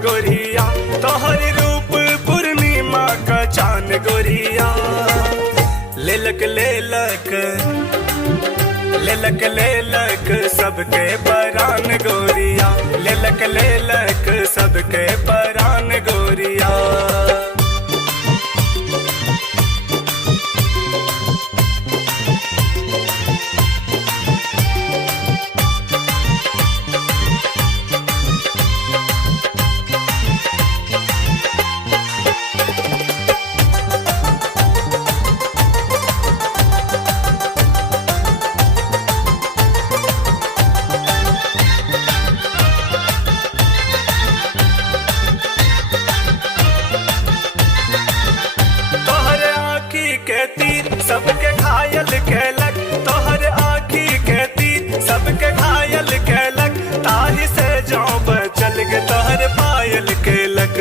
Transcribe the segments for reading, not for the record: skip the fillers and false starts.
गोरिया, तोहर रूप पूर्णिमा का चांद गोरिया। लेलक लेलक लेलक लेलक सबके परान गोरिया, लेलक लेलक सबके परान गोरिया। के तीर सबके घायल कैलक, तोहर आँखी के तीर सबके घायल कैलक। ताही से जाऊं बचल के तोहर पायल कैलक।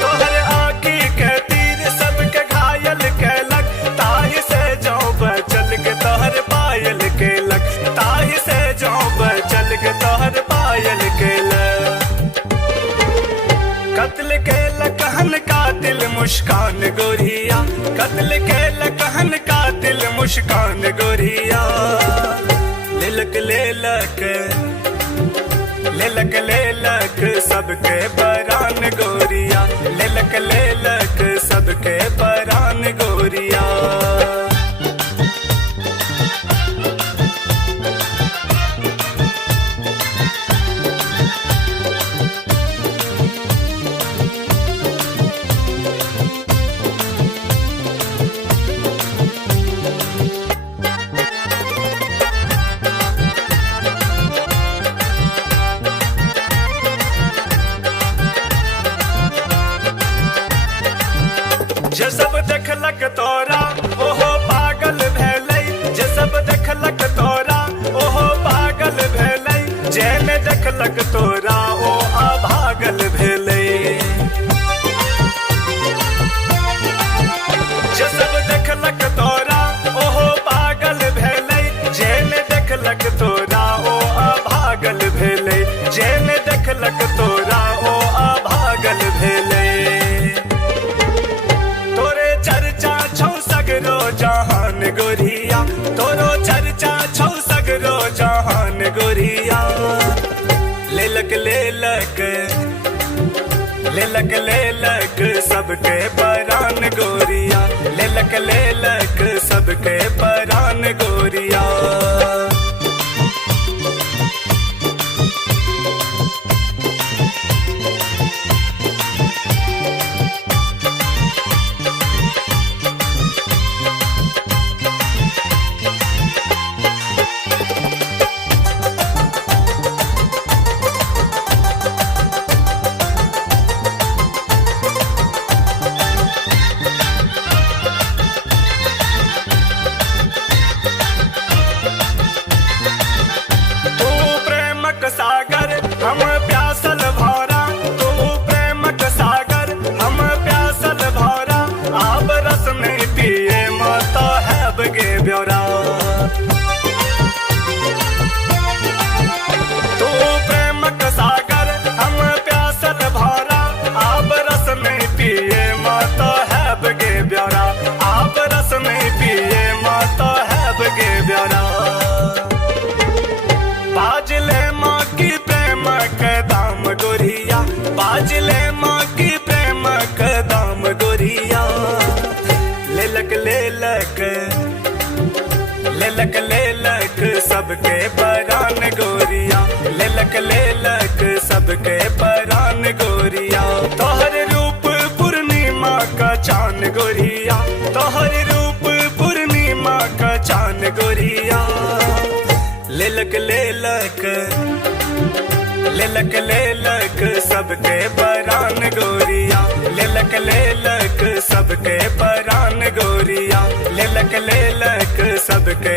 तोहर आँखी के तीर सबके घायल कैलक, ताही से जाऊं बचल के तोहर पायल कैलक। ताही से जाऊं बचल के तोहर पायल कैलक। कत्ल के लकहन कातिल मुस्कान गोरिया, कत्ल के लकहन कातिल मुस्कान गोरिया। लेलक लेलक लेलक लेलक सबके परान गोरिया, लेलक लेलक सबके परान गोरिया। जे सब देखलक तोरा ओहो पागल भेलै, जे सब देखलक तोरा ओहो पागल भेलै। जे ने देखलक तोरा ओ अभागल भेलै। जे सब देखलक तोरा ओहो पागल भेलै, जे ने देखलक तोरा ओ अभागल भेलै। जे ने देखलक तोरा ओ अभागल भेलै। सगरो जहान गोरिया, तोरो चर्चा छौ सगरो जहान गोरिया। लेलक लेलक लेलक लेलक सबके परान गोरिया, लेलक लेलक सबके परान गोरिया। सागर हम प्यासल भौरा, तू प्रेमक सागर हम प्यासल भौरा। आब रस नहीं पिए माता है बगे ब्योरा। तू प्रेमक सागर हम प्यासल भौरा, आब रस नहीं पिए माता है बगे ब्योरा। आब रस नहीं पिए माता है बगे ब्योरा। बाजले माँ की प्रेम के दाम गोरिया, बाजले माँ की प्रेम के दाम गोरिया। लेलक लेलक लेलक लेलक सबके परान गोरिया, लेलक लेलक सबके परान गोरिया। तोहर रूप पूर्णिमा का चांद गोरिया, तोहर रूप पूर्णिमा का चांद गोरिया। लेलक लेलक लेलक लेलक सबके परान गोरिया, लेलक लेलक सबके परान गोरिया। लेलक लेलक सबके